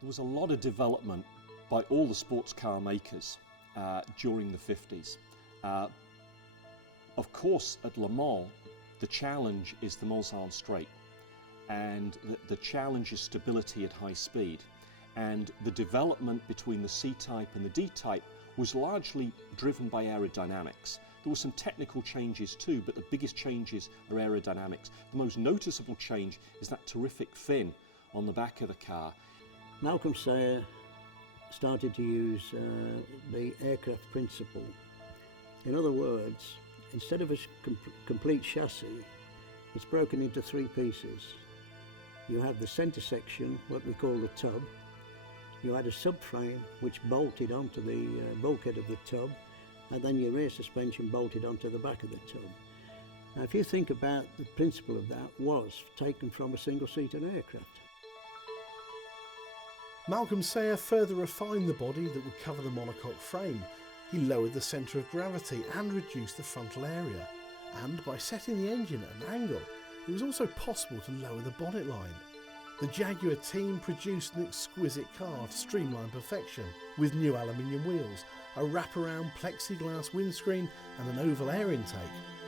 There was a lot of development by all the sports car makers during the 50s. Of course, at Le Mans, the challenge is the Mulsanne Straight, and the challenge is stability at high speed. And the development between the C-Type and the D-Type was largely driven by aerodynamics. There were some technical changes too, but the biggest changes are aerodynamics. The most noticeable change is that terrific fin on the back of the car. Malcolm Sayer started to use the aircraft principle. In other words, instead of a complete chassis, it's broken into three pieces. You have the centre section, what we call the tub. You had a subframe which bolted onto the bulkhead of the tub, and then your rear suspension bolted onto the back of the tub. Now, if you think about the principle of that was taken from a single-seater aircraft. Malcolm Sayer further refined the body that would cover the monocoque frame. He lowered the centre of gravity and reduced the frontal area. And by setting the engine at an angle, it was also possible to lower the bonnet line. The Jaguar team produced an exquisite car of streamlined perfection, with new aluminium wheels, a wraparound plexiglass windscreen and an oval air intake.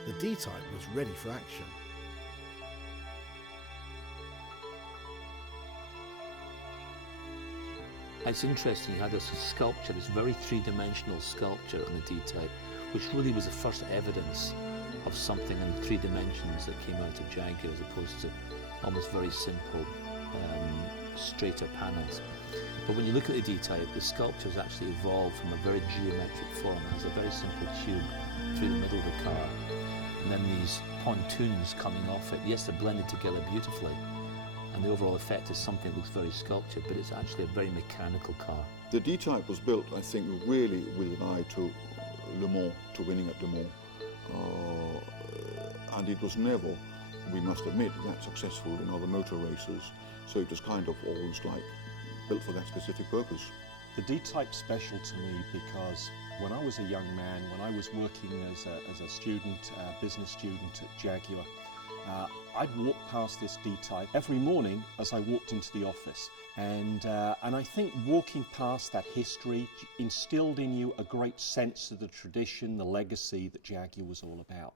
The D Type was ready for action. It's interesting, you had this sculpture, this very three-dimensional sculpture on the D Type, which really was the first evidence of something in 3 dimensions that came out of Jaguar, as opposed to almost very simple straighter panels. But when you look at the D Type, the sculpture has actually evolved from a very geometric form. It has a very simple tube through the middle of the car, and then these pontoons coming off it. Yes, they're blended together beautifully, and the overall effect is something that looks very sculptured, but it's actually a very mechanical car. The D Type was built, I think, really with an eye to Le Mans, to winning at Le Mans, and it was never, we must admit, that successful in other motor races. So it was kind of almost like built for that specific purpose. The D-Type's special to me because when I was a young man, when I was working as a student, business student at Jaguar, I'd walk past this D-Type every morning as I walked into the office. And I think walking past that history instilled in you a great sense of the tradition, the legacy that Jaguar was all about.